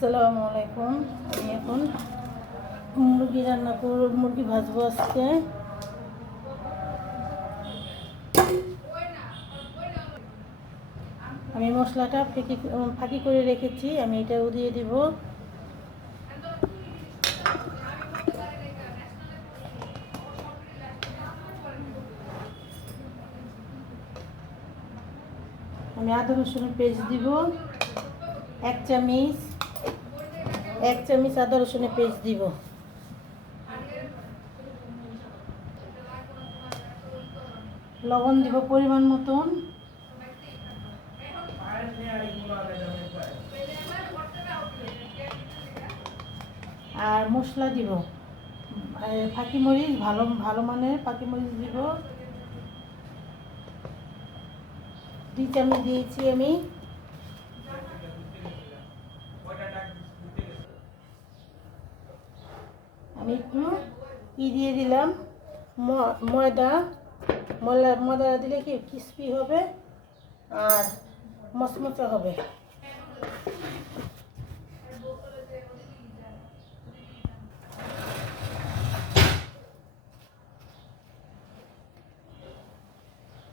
আসসালামু আলাইকুম। আমি এখন মুরগি রান্না করব, মুরগি ভাজবো আজকে। আমি মশলাটা ফেঁকি, ফাঁকি করে রেখেছি, আমি এটাও দিয়ে দিব। আমি আদা রসুনের পেস্ট দিব, এক চামচ। এক চামচ আদা রসুনের পেস্ট দিব। লবণ দিব পরিমাণ মতন। আর মশলা দিব। ফাঁকি মরিচ, ভালো ভালো মানের ফাঁকি মরিচ দিব। দুই চামচ দিয়েছি আমি। আমি একটু ই দিয়ে দিলাম। ময়দা ময়দা ময়দা দিলে কি ক্রিস্পি হবে আর মচমচে হবে।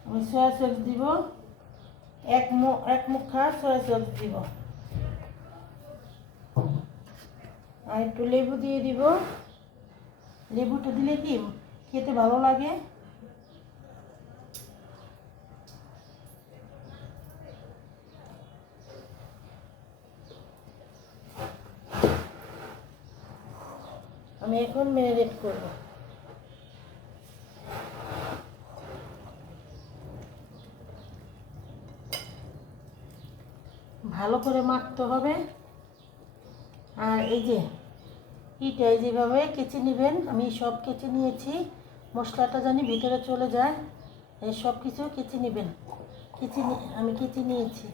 আমি সয়া সস দিব। এক মু, এক মুখা সয়া সস দিব। আর একটু লেবু দিয়ে দিব। লেবুটা দিলে কি খেতে ভালো লাগে? আমি এখন ম্যারিনেট করব। ভালো করে মাখতে হবে। আর এই যে ইটা যেভাবে কেচে নেবেন, আমি সব কেচে নিয়েছি। মশলাটা জানি ভিতরে চলে যায়। এই সব কিছু কেচে নেবেন। কেচে আমি কেচে নিয়েছি।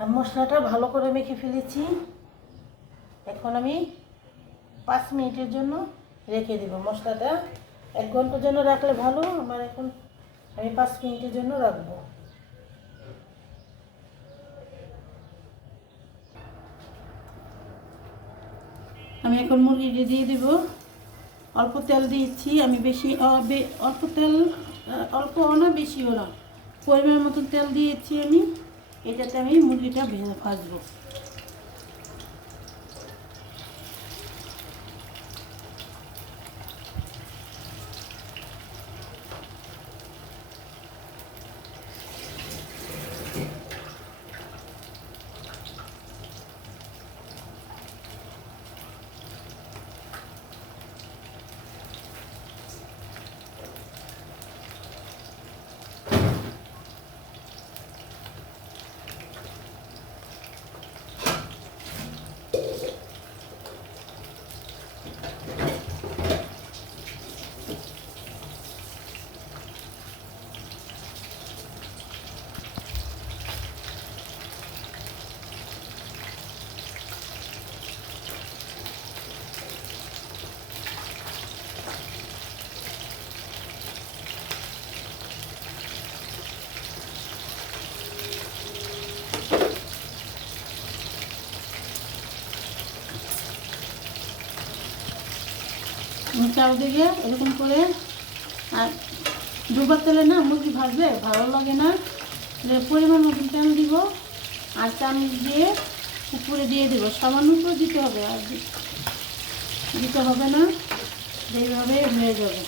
আর মশলাটা ভালো করে মেখে ফেলেছি। এখন আমি পাঁচ মিনিটের জন্য রেখে দেব মশলাটা। এক ঘণ্টার জন্য রাখলে ভালো, আমার এখন আমি পাঁচ মিনিটের জন্য রাখব। আমি এখন মুরগিটি দিয়ে দেব। অল্প তেল দিয়েছি, আমি বেশি অল্প তেল অল্প না, বেশিও না। পরিমাণ মতন তেল দিয়েছি আমি। এটাতে আমি মুরগিটা ভেজে ভাজবো। চারদিকে এরকম করে। আর ডুবার তেলে না মুরগি ভাজবে ভালো লাগে না। পরিমাণ মতন তেল দিব আর চামচ দিয়ে উপরে দিয়ে দেব। সামান্য উপরে দিতে হবে আর দিতে হবে না। এইভাবে হয়ে যাবে।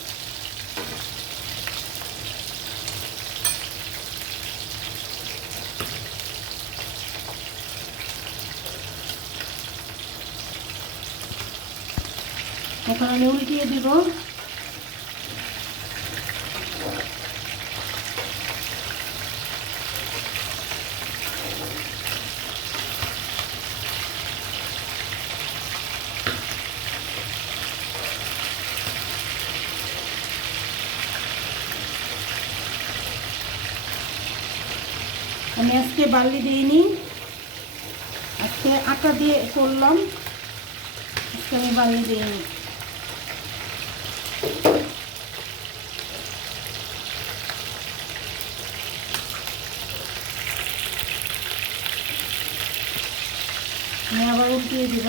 এখন আমি উল্টিয়ে দিব। আমি আজকে বার্লি দিইনি। আজকে আটা দিয়ে করলাম। আজকে আমি বার্লি দিইনি। উল্টিয়ে দিব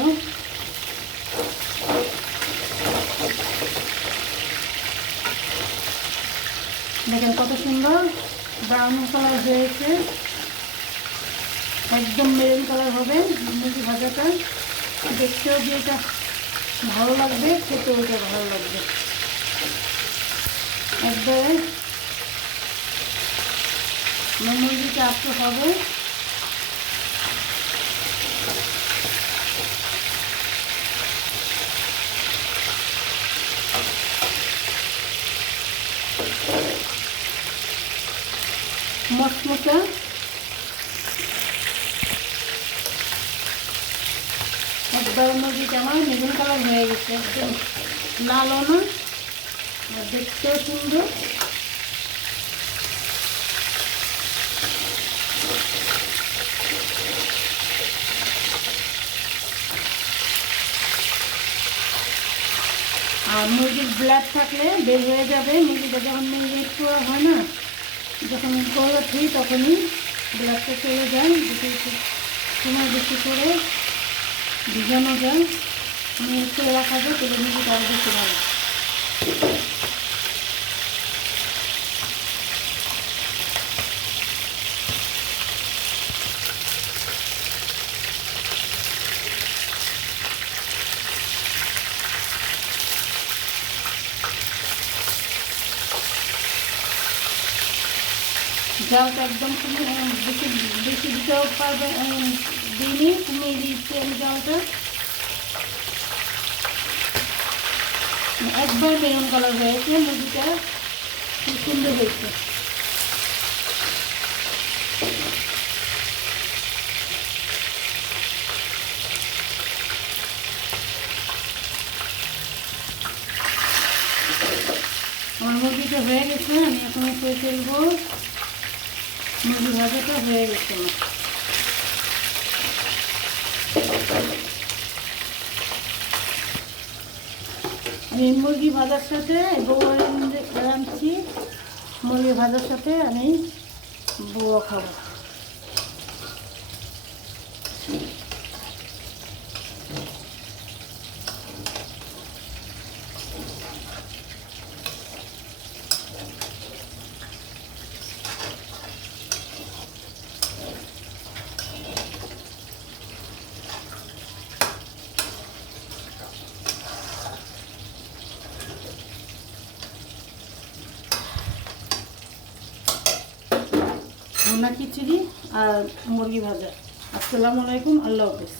দেখেন কত সুন্দর ব্রাউন কালার হয়েছে। একদম মেরুন কালার হবে, মুরগি ভাজাটা। দেখতেও যে এটা ভালো লাগবে, খেতেও এটা ভালো লাগবে। একবারে আমার মুরগিটা আসতে হবে। মচমচা একবার মুরগিটা আমার মেরুন কালার হয়ে গেছে। একদম লালও না দেখতেও সুন্দর। আর মুরগির ব্লাড থাকলে বের হয়ে যাবে। মুরগিটা যখন মেরিনেট করা হয় না যখন গলা ধুই তখনই ব্লাডটা চলে যায়, দুটো সময় বেশি করে ভিজানো যায়। আমি একটু রাখা যায় তাহলে মুরগিটা তার বেশি ভালো। জালটা একদম বেশি বেশি দিতেও পারবে দিইনি কমিয়ে দিচ্ছি আমি জালটা একবার মেরুন কালার হয়েছে মুরগিটা খুব সুন্দর হয়েছে। আমার মুরগিটা হয়ে গেছে, আমি এখন করে ফেলব। মুরগি ভাজাটা হয়ে গেছে আমি মুরগি ভাজার সাথে বউ রাঁধছি মুরগি ভাজার সাথে আমি বউয়া খাব। ভুনা খিচুড়ি আর মুরগি ভাজা। আসসালামু আলাইকুম আল্লাহ হাফিজ।